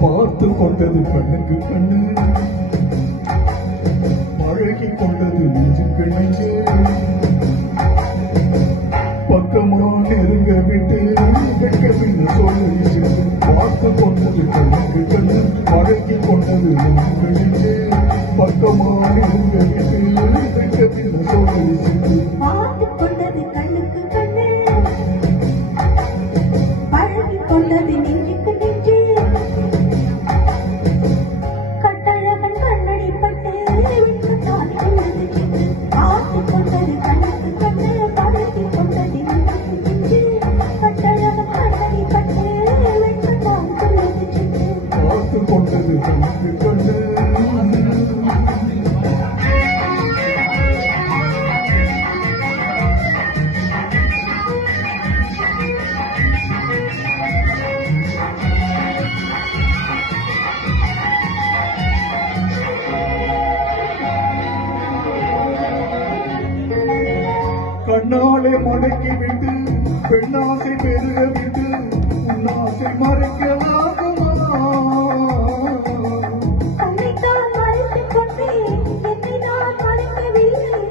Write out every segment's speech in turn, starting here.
பார்த்து கொண்டது கண்ணுக்கு கண்ணு, பழகி கொண்டது நெஞ்சுக்கு நெஞ்சு, பக்கமா நெருங்க விட்டு வெட்கமின்னு சொல்லிச்சு. பார்த்து கொண்டது கண்ணுக்கு கண்ணு, பழகி கொண்டது நெஞ்சுக்கு நெஞ்சு, பக்கமா நெருங்க விட்டு வெட்கமின்னு சொல்லிச்சு. பார்த்து கொண்டது கண்ணுக்கு கண்ணு, பழகி கொண்டது நெஞ்சுக்கு நெஞ்சு, கட்டழகன் கண்ணடி பட்டு விட்டுத்தான் உள்ளது சிந்து. பார்த்து கொண்டது கண்ணுக்கு கண்ணு, பழகி கொண்டது நெஞ்சுக்கு நெஞ்சு, கட்டழகன் கண்ணடி பட்டு விட்டுத்தான் உள்ளது சிந்து. பார்த்து கொண்டது கண்ணுக்கு கண்ணு. கண்ணாலே மடக்கி விட்டு பெண்ணாசை பெருக விட்டு உன்னாசை மறைக்கலாகுமா? கண்ணைத்தான் மறைத்துக் கொண்டேன், என்னை நான் மறைக்கவில்லை,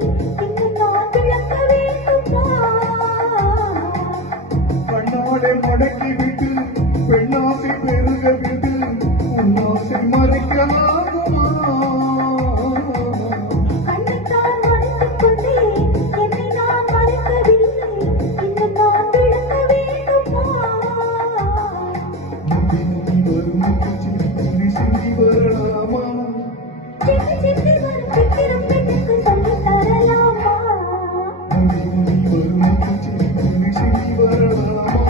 இன்னும் நான் விளக்க வேண்டுமா? கண்ணாலே மடக்கி விட்டு பெண்ணாசை பெருக விட்டு உன்னாசை மறைக்கலாகுமா? கண்ணைத்தான் மறைத்துக் கொண்டேன், என்னை நான் மறைக்கவில்லை, இன்னும் நான் விளக்க வேண்டுமா? முந்தி முந்தி வரும் சிந்தி சிந்தி வரலாமா? சிந்தி சிந்தி வரும் சித்திரம் பெண்ணுக்கு சொல்லித் தரலாமா? முந்தி முந்தி வரும் சிந்தி சிந்தி வரலாமா?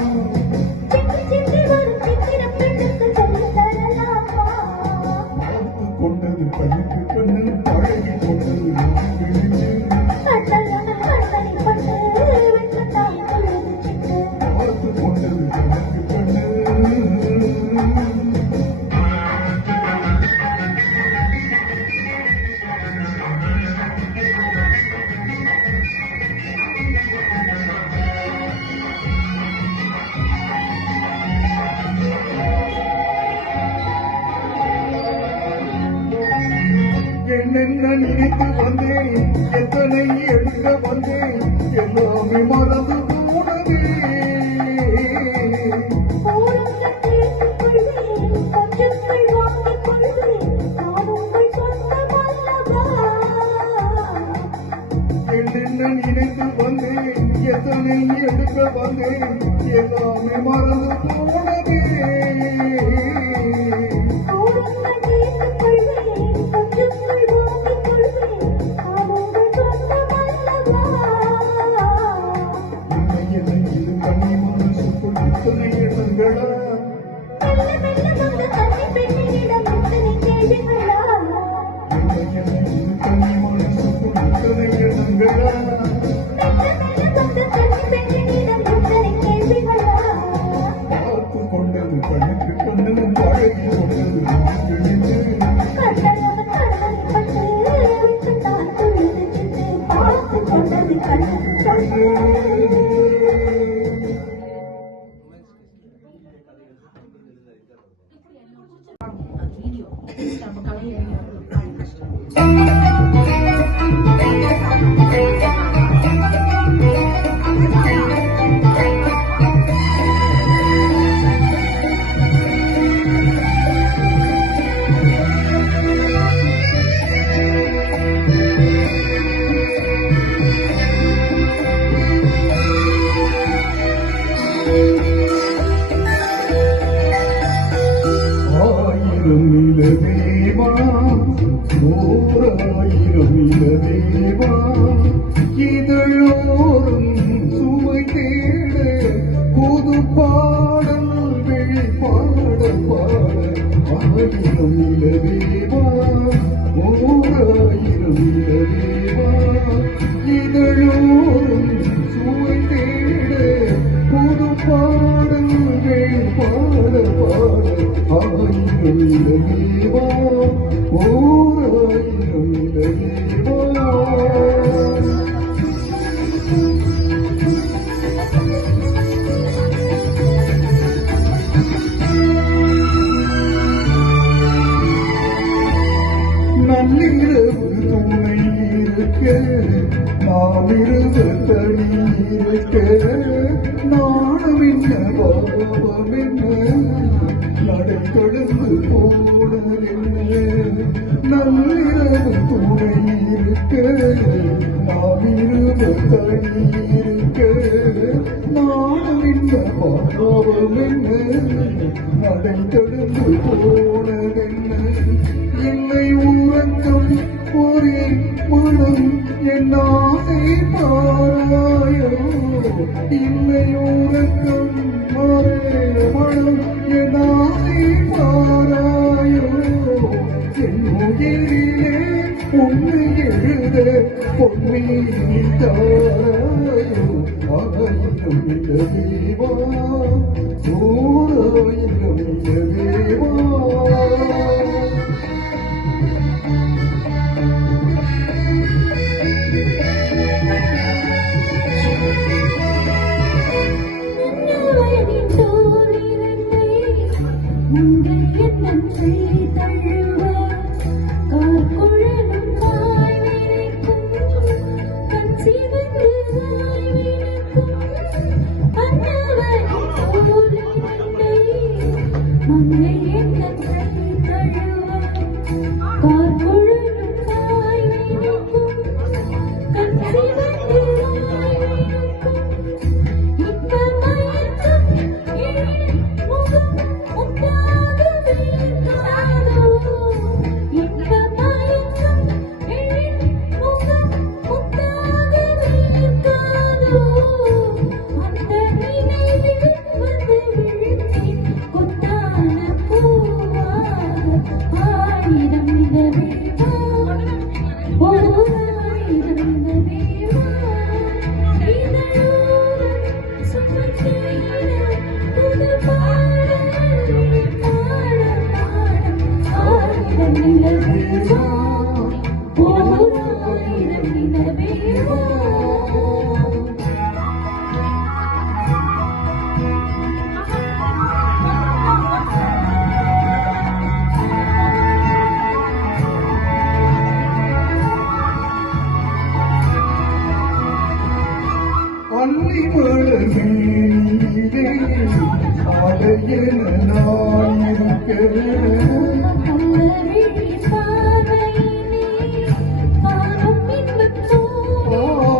சிந்தி சிந்தி வரும் சித்திரம் பெண்ணுக்கு சொல்லித் தரலாமா? பார்த்து கொண்டது கண்ணுக்கு கண்ணு, பழகி கொண்டது நெஞ்சுக்கு நெஞ்சு, கட்டழகன் கண்ணடி பட்டு விட்டுத்தான் உள்ளது சிந்து. பார்த்து கொண்டது கண்ணுக்கு கண்ணு. என்னென்ன நினைத்து வந்தேன், எத்தனை எடுக்க வந்தேன், எல்லாமே மறந்து போனதே. ஊருக்குள் பேசிக் கொள்வேன், கொஞ்சங்கள் வாங்கிக் கொள்வேன், நான் உங்கள் சொந்தம் அல்லவா? என்னென்ன நினைத்து வந்தேன், எத்தனை எடுக்க வந்தேன், எல்லாமே மறந்து போனதே. ஊருக்குள் பேசிக் கொள்வேன், கொஞ்சங்கள் வாங்கிக் கொள்வேன், நான் உங்கள் சொந்தம் அல்லவா? என்னை என்னை இது கண்ணி மனசுக்குள் இத்தனை எண்ணங்களா? மெல்ல மெல்ல வந்த கன்னி பெண்ணிடம் இத்தனை கேள்விகளா? என்னை என்னை இது கண்ணி மனசுக்குள் இத்தனை எண்ணங்களா? மெல்ல மெல்ல வந்த கன்னி பெண்ணிடம் இத்தனை கேள்விகளா? பார்த்து கொண்டது கண்ணுக்கு கண்ணு, பழகி கொண்டது நெஞ்சுக்கு நெஞ்சு, கட்டழகன் கண்ணடி பட்டு விட்டுத்தான் உள்ளது சிந்து. பார்த்து கொண்டது கண்ணுக்கு கண்ணு. ஆயிரம் நிலவேவா, ஓராயிரம் நிலவேவா, இதழோறும் சுவை தேட புது பாடல்கள் பாட பாட. ஆயிரம் நிலவேவா, ஓராயிரம் நிலவேவா, இதழோறும் சுவை தேட புது பாடல்கள் பாட பாட. ஆயிரம் நிலவேவா, ஓராயிரம் நிலவேவா. இருக்க நாம் இருந்த தனி இருக்க நாணம் என்ன பாவம் என்ன நடை கடந்து போனதென்ன நள்ளிரவு துணை இருக்க நாம் இருந்த தனி இருக்க நாணம் என்ன பாவம் என்ன நடை கடந்து போனதென்ன இல்லை உறக்கம் ஒரே மனம் என் ஆசை பாராயோ இல்லை உறக்கம் ஒரே மனம் என் ஆசை பாராயோ என் உயிரிலே உன்னை எழுத பொன்மீனி தாராயோ ஆயிரம் நிலவேவா ஓராயிரம் நிலவேவா அள்ளி மலர்மேனியிலே ஆடையென நான் இருக்க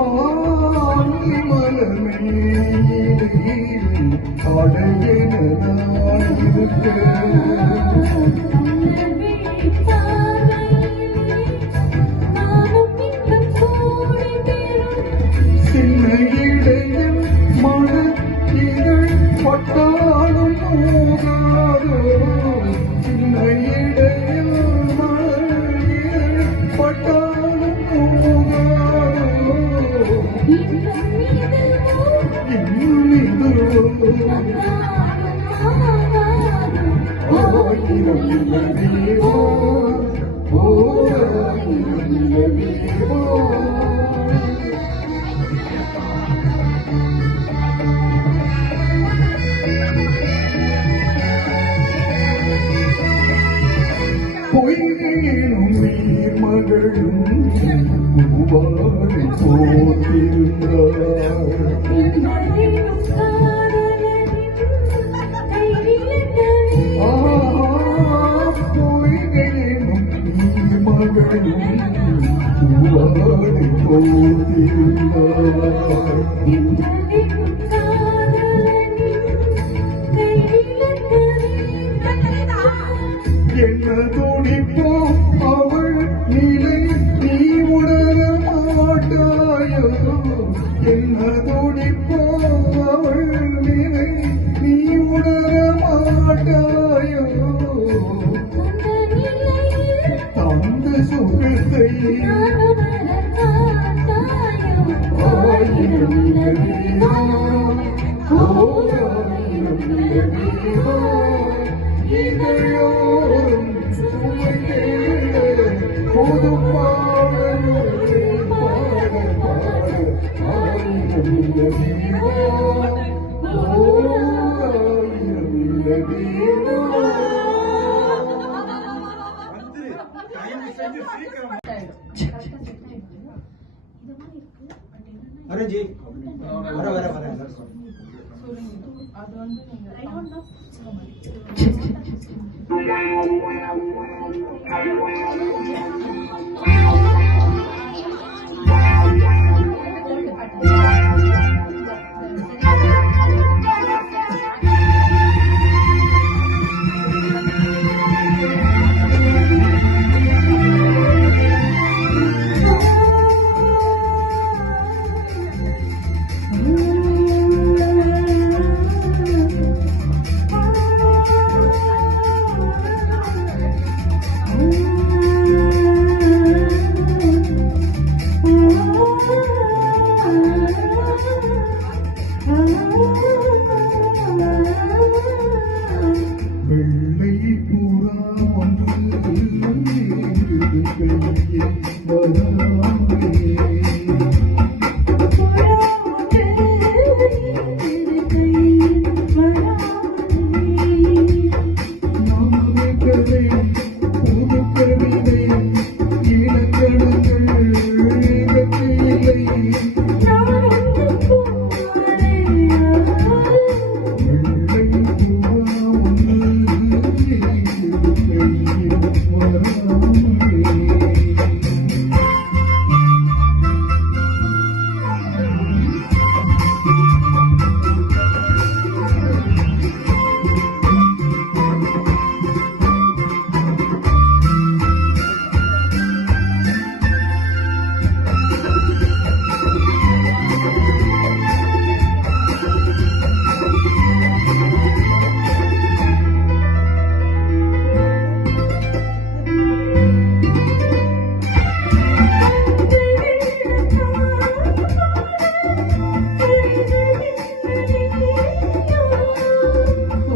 அள்ளி மலர்மேனியிலே ஆடையென நான் இருக்க பட்டாலும் போகாதோ சின்ன இடையில் மலர் பட்டாலும் போகாதோ இன்னும் இது ஆயிரம் நிலவேவோ ஓராயிரம் நிலவேவோ பொய்கையினும் நீர் மகளும் பூவாடை போட்டிருந்தார் பொய்கையினும் நீர் மகளும் பூவாடை போட்டிருந்தார் என்ன துடிப்போ அவள் நிலை நீ உணர மாட்டாயோ என்ன துடிப்போ அவள் நிலை நீ உணர மாட்டாயோ தந்த சுகத்தை ஆயிரம் நிலவேவா ஓராயிரம் நிலவேவா இதழோரம் சுமையேற பொது பாடலொரு பாட பாட ஆயிரம் நிலவேவா ஓராயிரம் நிலவேவா வரஜி வர வர வர அது வந்து நீங்க ஐ டோன்ட் நோ வெள்ளை புறா ஒன்று கையில் வராமே நாமக்கலை புது கவிதை இலக்கணங்கள் வெற்றியில்லை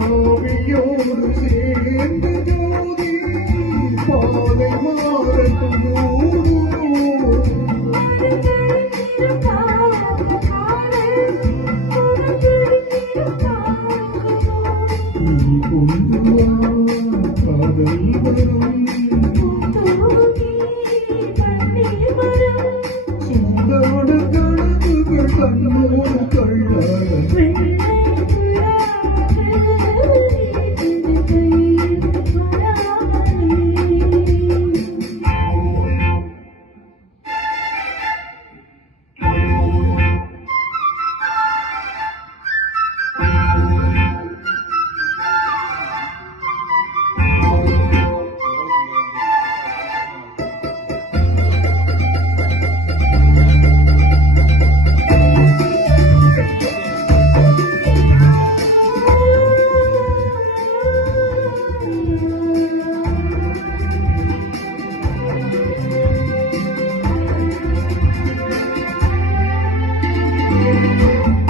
ஆவியோடு சேர்ந்து ஜோதி பாதை மாறட்டும் நீ கொண்டு வா காதல் வரும் சூடான கனவுகள் கண்ணோடு கள்ளாட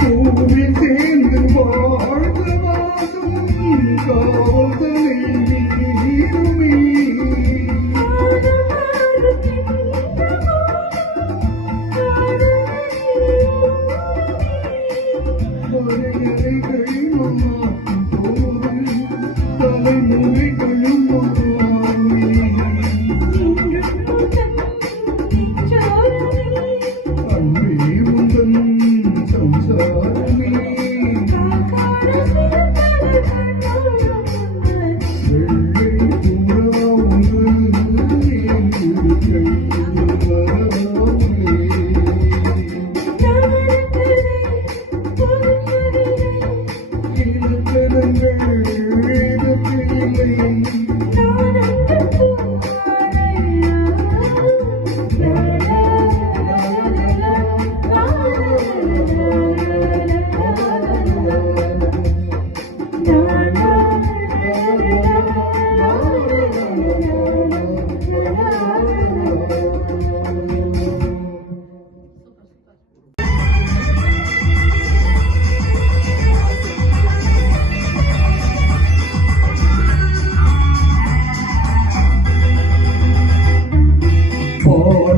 பூவில் சேர்ந்து வாழ்ந்த வாசம் காதலை நீருமே வரையறைகள் மாற்றும் போது தலைமுறைகளும் மாறுமே அன்பே உந்தன் சம்சாரமே வெள்ளை புறா ஒன்று கையில் வராமே இலக்கணங்கள் வெற்றியில்லை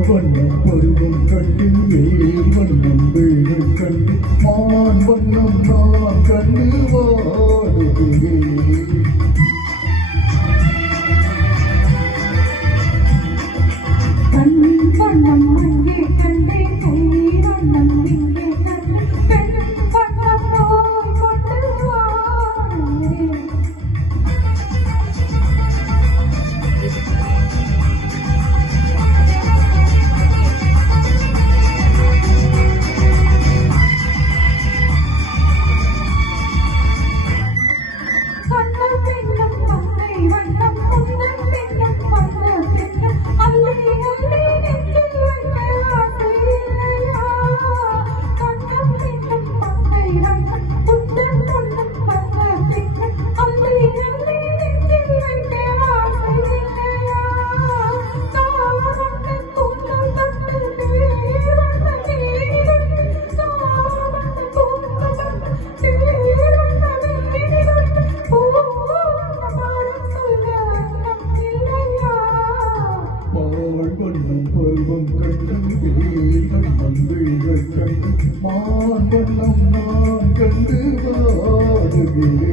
வண்ணம் பருவம் கண்டு வேல் வண்ணம் வேலை கண்டு மான் வண்ணம் நான் கண்டு வாடுகிறேன். கண் வண்ணம் அங்கே கண்டே கை வண்ணம் இங்கே வண்ணம் நான் கண்டு வாடுகிறேன்.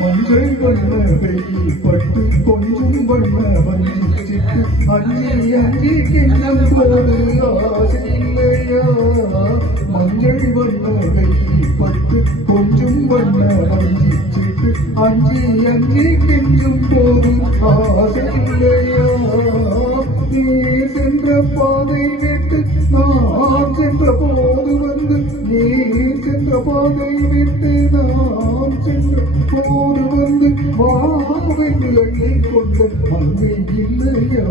மஞ்சள் வண்ண வெயில் பட்டு கொஞ்சம் வண்ண வஞ்சிட்டு அஞ்சி அஞ்சி கிண்ணம் போது ஆசை இல்லையா? மஞ்சள் வண்ண வெயில் பட்டு கொஞ்சம் வண்ண வஞ்சிட்டு அஞ்சி அஞ்சி கிண்ணம் போது ஆசை இல்லையா? நீ சென்ற பாதை விட்டு நான் சென்ற போது வந்து நீ சென்ற பாதை விட்டு நான் சென்ற போது வந்து மாவென்று எண்ணி கொண்ட அங்கே இல்லையா?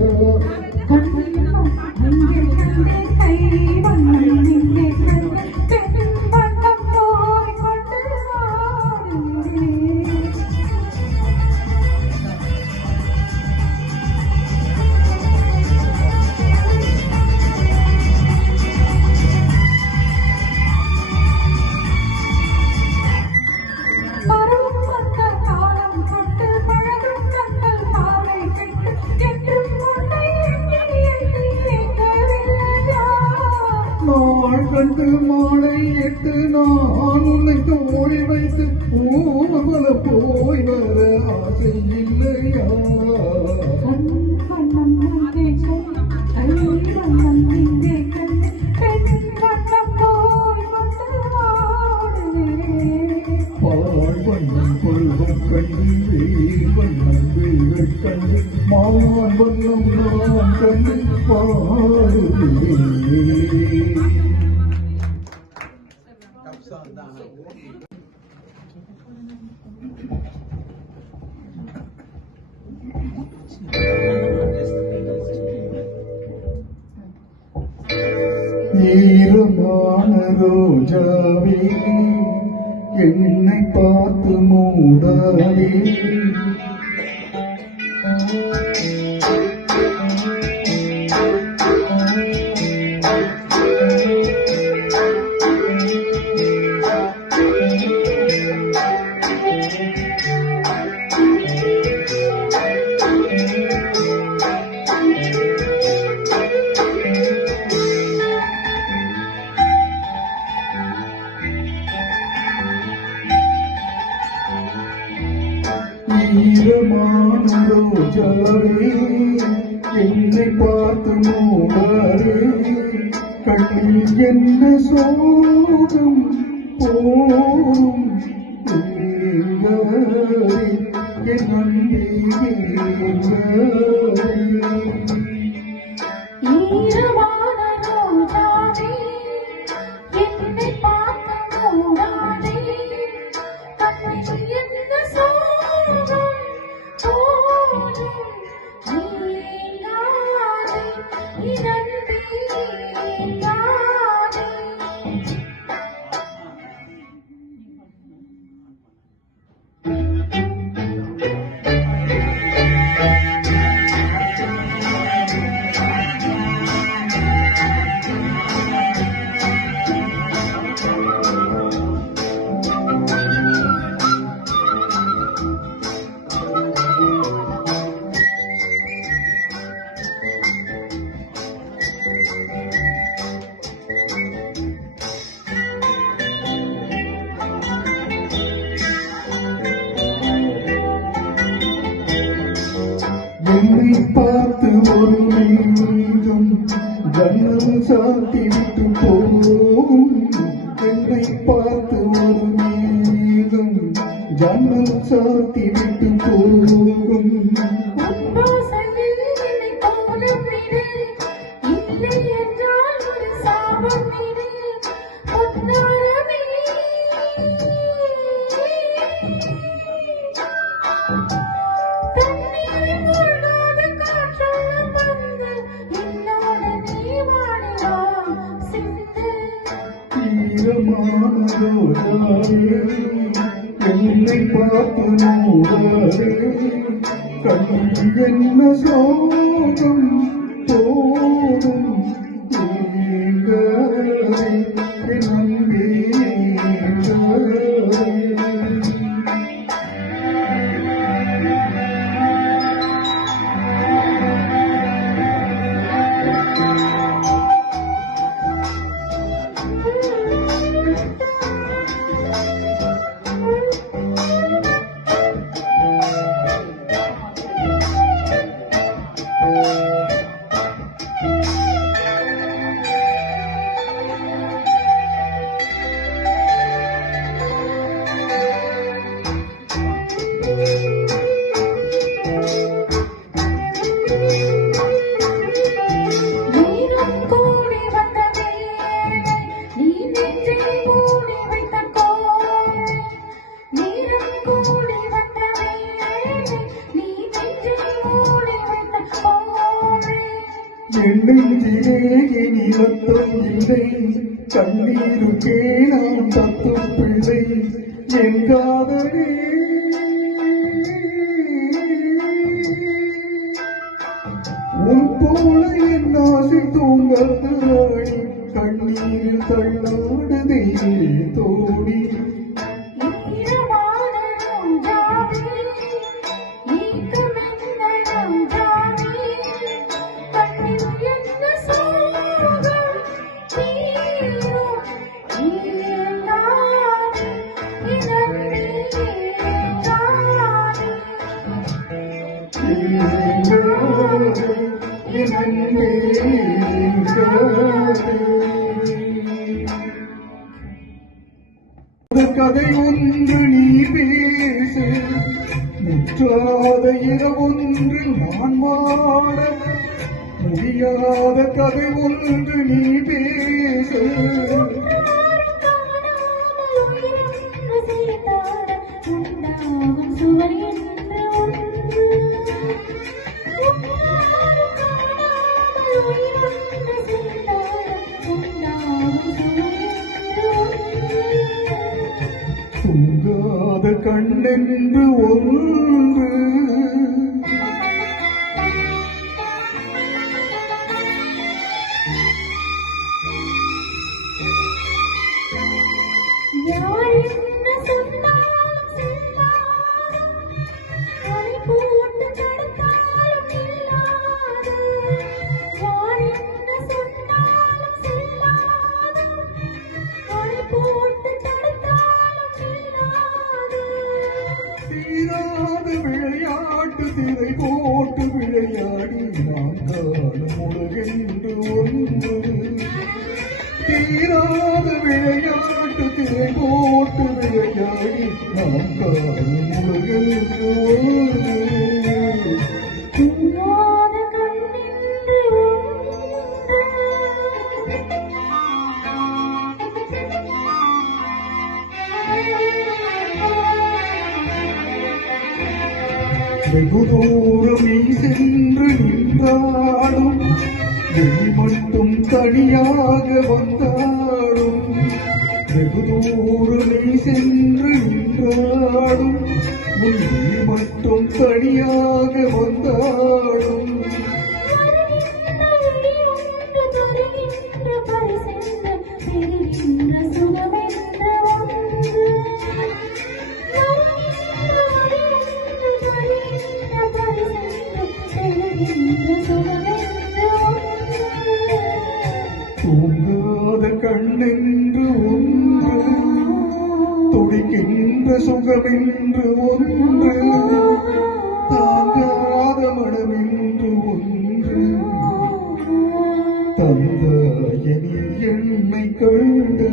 கை வண்ணம் இங்கே கண்டு பெண் வண்ணம் போய் கொண்டு வாடுகிறேன். பருவம் வந்த காலம் தொட்டு பழகும் தங்கள் பாவை கெட்டு என்றும் உன்னை எண்ணி எண்ணி எங்கவில்லையா? நாள் கண்டு மாலை எட்டு நான் உன்னை தோழி வைத்து ஊர்வல போய் வர ஆசை இல்லையா? கண் வண்ணம் அங்கே கண்டு கை வண்ணம் இங்கே கண்டு பெண் வண்ணம் போய் கொண்டு வாடுகிறேன். பால் வண்ணம் கொள்வம் கண்டு வேல் வண்ணம் வேல் கண்டு மான் வண்ணம் நான் கண்டு பாடுகிறேன். கப்சான் தான் ஈரமான ரோஜாவே என்னை பார்த்து மூடாதே. ஈரமான ரோஜாவே என்னை பார்த்து மூடாதே. கண்ணில் என்ன சோகம் போரும் ஏங்காதே என் அன்பே ஏங்காதே. ஈரமான ரோஜாவே என்னை பார்த்து மூடாதே. கண்ணில் என்ன சோகம் போதும் நீங்காதே என் அன்பே ஏங்காதே. என்னை பார்த்து ஒரு மேகம் ஜன்னல் சாத்தி விட்டு போகும். என்னை பார்த்து ஒரு மேகம் ஜன்னல் சாத்தி விட்டு போகும். உன்வாசலில் என்னை போலும் இரு, இல்லை என்றால் ஒரு சாபம் இரு. பொன்னாரமே தண்ணீரில் மூழ்காத காற்றோடு வந்து என்னோடு நீ வாழலாம் சிந்து. ஈரமான ரோஜாவே என்னை பார்த்து மூடாதே. கண்ணில் என்ன சோகம் போதும் ஏங்காதே என் அன்பே ஏங்காதே. நீரம் கூடி வந்த வேளை நீ நெஞ்சில் மூடி வைத்த கோளை. நீரம் கூடி வந்த வேளை நீ நெஞ்சில் மூடி வைத்த கோளை. என் நெஞ்சிலே இனி ரத்தம் இல்லை, கண்ணீருக்கே நான் தத்தும் பிள்ளை. என் காதலே உன் போல என் ஆசை தூங்கத்து ராணி, கண்ணீரில் தள்ளாடுதே தோடி. ஈரமான ரோஜாவே, ஈக்கமென்ன ரோஜாவே, கண்ணில் என்ன சோகம் தீரும் ஏங்காதே, என் அன்பே ஏங்காதே. ஏங்காதே என் அன்பே ஏங்காதே. ஒரு கதை ஒன்று நீ பேசு, முற்றாத இரவொன்றில் நான் வாழ முடியாத கதை ஒன்று நீ பேசு. தூங்காத கண்ணென்று ஒன்று, யார் என்ன சொன்னாலும் செல்லாது, அணை போட்டு தடுத்தாலும் நில்லாது. யார் என்ன சொன்னாலும் செல்லாது, அணை போட்டு தடுத்தாலும் நில்லாது. தீராத விளையாட்டு திரை போட்டு விளையாடி நாம் காணும் உலகென்று ஒன்று. தீராத விளையாட்டு திரை போட்டு விளையாடி நாம் காணும் உலகென்று ஒன்று. தூங்காத கண்ணென்று வெகு தூரம் நீ சென்று நின்றாலும், வெளி மட்டும் தனியாக வந்தாலும். வெகு தூரம் நீ சென்று நின்றாலும், உன் வெளி மட்டும் தனியாக வந்தாலும். தூங்காத கண்ணென்று ஒன்று, துடிக்கின்ற சுகமென்று ஒன்று, தாங்காத மனமென்று ஒன்று. தந்தாயனில் என்னை கண்டு